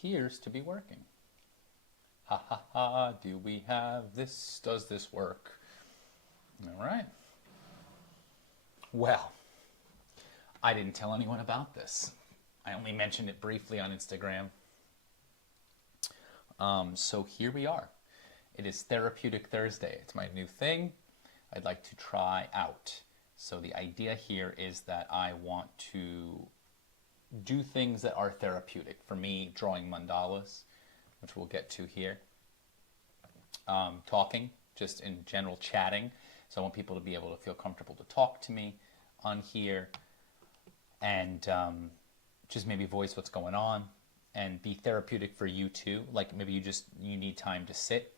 appears to be working. Ha ha ha, do we have this? Does this work? All right. Well, I didn't tell anyone about this. I only mentioned it briefly on Instagram. So here we are. It is Therapeutic Thursday. It's my new thing I'd like to try out. So the idea here is that I want to do things that are therapeutic. For me, drawing mandalas, which we'll get to here. Talking, just in general chatting. So I want people to be able to feel comfortable to talk to me on here and just maybe voice what's going on and be therapeutic for you too. Like maybe you need time to sit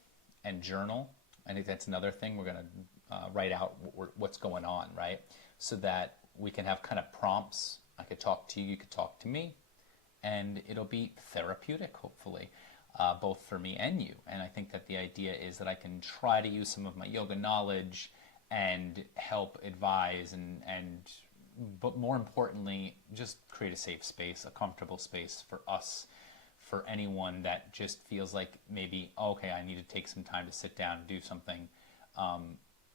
and journal. I think that's another thing. We're going to write out what's going on, right? So that we can have kind of prompts. I could talk to you, you could talk to me, and it'll be therapeutic, hopefully, both for me and you. And I think that the idea is that I can try to use some of my yoga knowledge and help advise but more importantly, just create a safe space, a comfortable space for us, for anyone that just feels like maybe, okay, I need to take some time to sit down and do something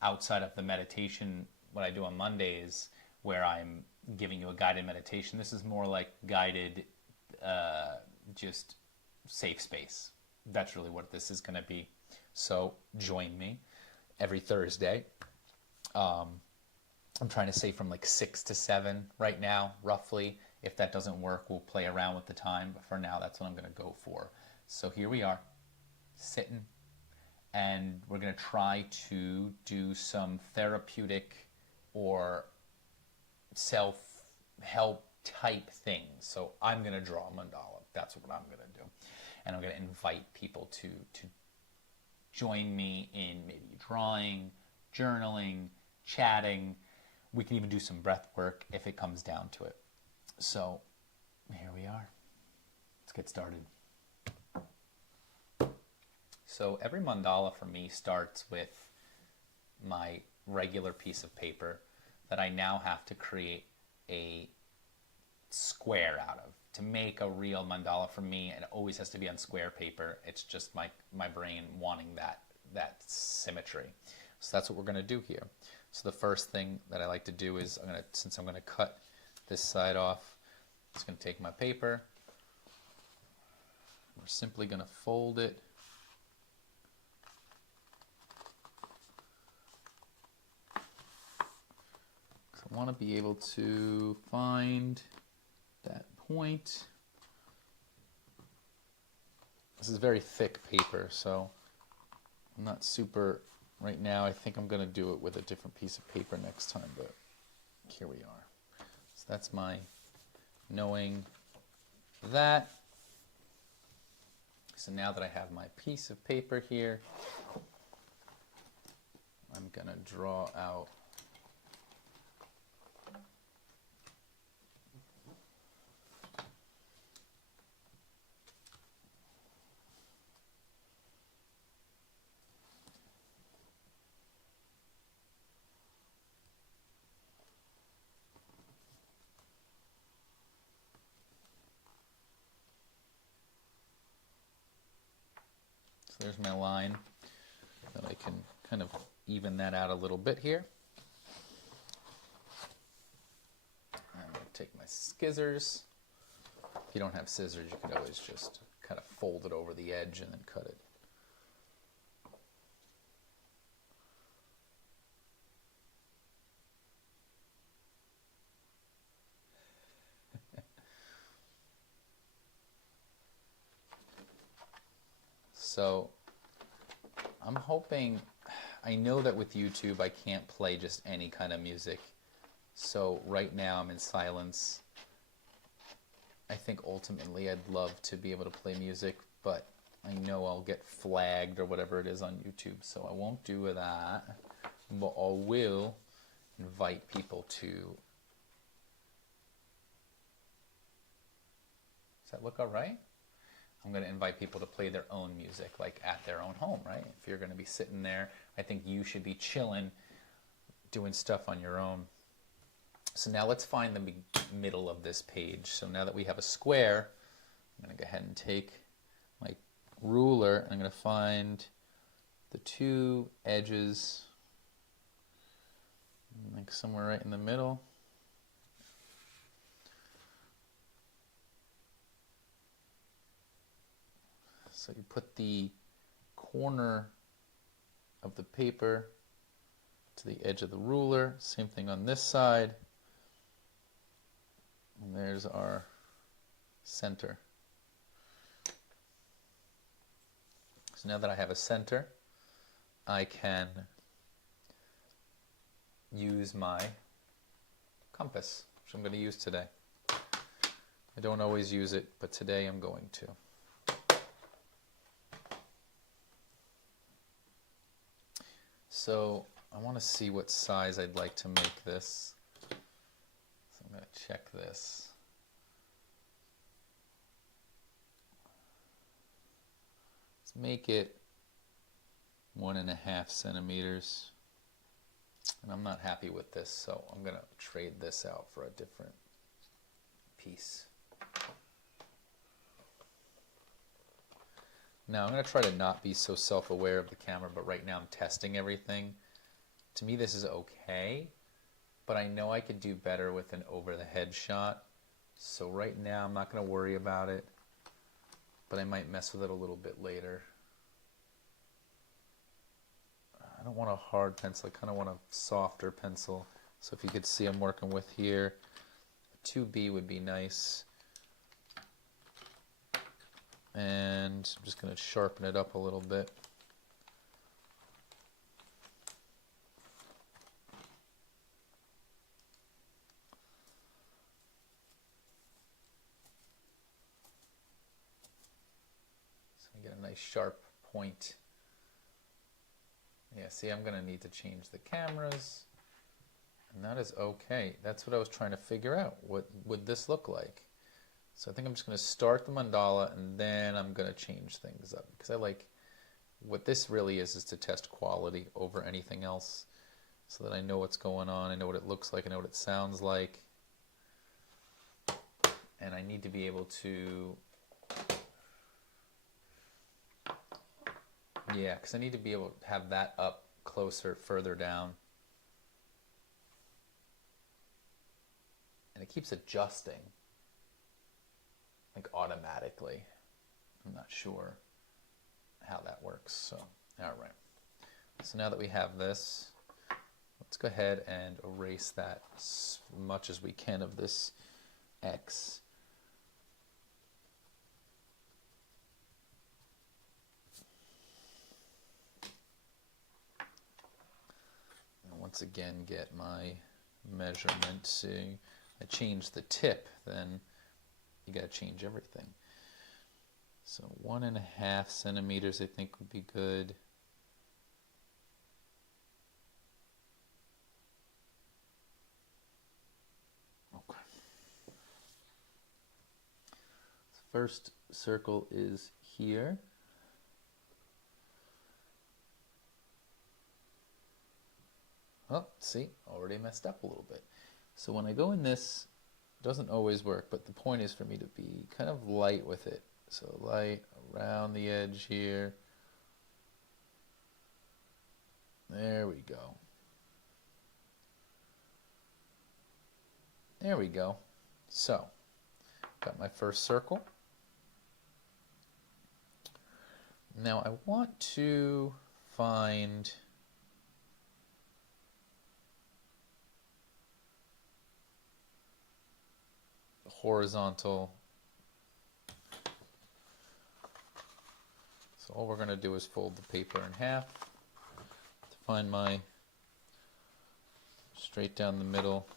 outside of the meditation, what I do on Mondays, where I'm giving you a guided meditation. This is more like guided, just safe space. That's really what this is going to be. So join me every Thursday. I'm trying to say from like 6 to 7 right now, roughly. If that doesn't work, we'll play around with the time. But for now, that's what I'm going to go for. So here we are, sitting. And we're going to try to do some therapeutic or self-help type things. So I'm going to draw a mandala. That's what I'm going to do. And I'm going to invite people to join me in maybe drawing, journaling, chatting. We can even do some breath work if it comes down to it. So here we are. Let's get started. So every mandala for me starts with my regular piece of paper that I now have to create a square out of. To make a real mandala for me, it always has to be on square paper. It's just my brain wanting that symmetry. So that's what we're going to do here. So the first thing that I like to do is, since I'm going to cut this side off, I'm just going to take my paper. We're simply going to fold it. I want to be able to find that point. This is very thick paper, so I'm not super, right now I think I'm going to do it with a different piece of paper next time, but here we are. So that's my knowing that. So now that I have my piece of paper here, I'm going to draw out there's my line, that I can kind of even that out a little bit here. I'm going to take my scissors. If you don't have scissors, you could always just kind of fold it over the edge and then cut it. So I'm hoping, I know that with YouTube I can't play just any kind of music. So right now I'm in silence. I think ultimately I'd love to be able to play music, but I know I'll get flagged or whatever it is on YouTube, so I won't do that. But I will invite people to... Does that look all right? I'm going to invite people to play their own music, like at their own home, right? If you're going to be sitting there, I think you should be chilling, doing stuff on your own. So now let's find the middle of this page. So now that we have a square, I'm going to go ahead and take my ruler and I'm going to find the two edges, like somewhere right in the middle. So you put the corner of the paper to the edge of the ruler. Same thing on this side. And there's our center. So now that I have a center, I can use my compass, which I'm going to use today. I don't always use it, but today I'm going to. So I want to see what size I'd like to make this. So I'm going to check this. Let's make it 1.5 centimeters. And I'm not happy with this, so I'm going to trade this out for a different piece. Now I'm going to try to not be so self-aware of the camera, but right now I'm testing everything. To me this is okay, but I know I could do better with an over-the-head shot. So right now I'm not going to worry about it, but I might mess with it a little bit later. I don't want a hard pencil, I kind of want a softer pencil. So if you could see I'm working with here, 2B would be nice. And I'm just going to sharpen it up a little bit. So I get a nice sharp point. Yeah, see, I'm going to need to change the cameras. And that is okay. That's what I was trying to figure out. What would this look like? So I think I'm just going to start the mandala and then I'm going to change things up. Because I like, what this really is to test quality over anything else. So that I know what's going on, I know what it looks like, I know what it sounds like. And I need to be able to, yeah, because I need to be able to have that up closer, further down. And it keeps adjusting, like automatically. I'm not sure how that works, so all right. So now that we have this, let's go ahead and erase that as much as we can of this X. And once again, get my measurement. See, I changed the tip, then you got to change everything. So 1.5 centimeters I think would be good. Okay. So first circle is here. Oh, see, already messed up a little bit. So when I go in this, it doesn't always work, but the point is for me to be kind of light with it. So light around the edge here. There we go. There we go. So, got my first circle. Now I want to find horizontal. So all we're going to do is fold the paper in half to find my straight down the middle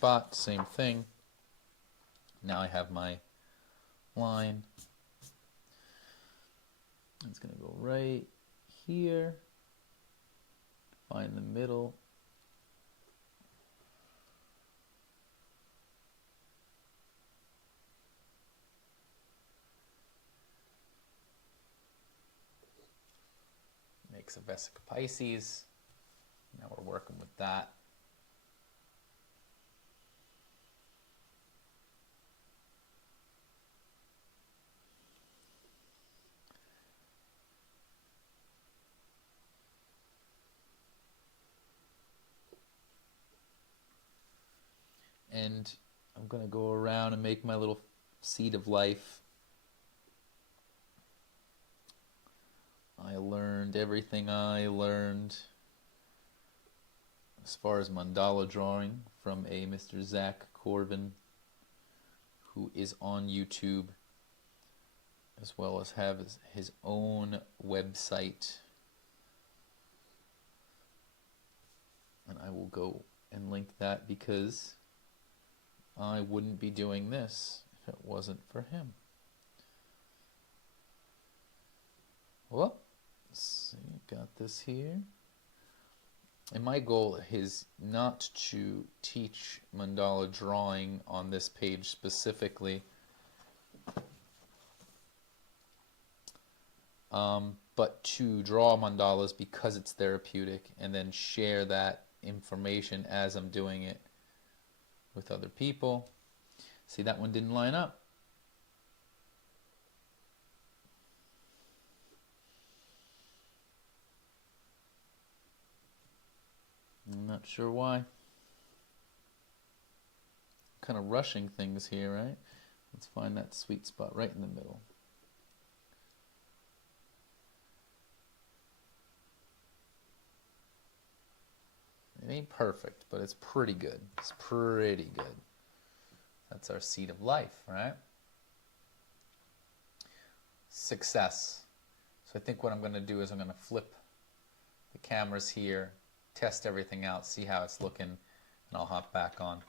spot, same thing. Now I have my line. It's going to go right here, find the middle. Makes a vesica Pisces. Now we're working with that. and I'm going to go around and make my little seed of life. I learned everything I learned as far as mandala drawing from a Mr. Zach Corbin, who is on YouTube, as well as have his own website. And I will go and link that because I wouldn't be doing this if it wasn't for him. Well, let's see, got this here. And my goal is not to teach mandala drawing on this page specifically, but to draw mandalas because it's therapeutic, and then share that information as I'm doing it with other people. See, that one didn't line up. I'm not sure why. Kind of rushing things here, right? Let's find that sweet spot right in the middle. It ain't perfect, but it's pretty good. It's pretty good. That's our seed of life, right? Success. So I think what I'm going to do is I'm going to flip the cameras here, test everything out, see how it's looking, and I'll hop back on.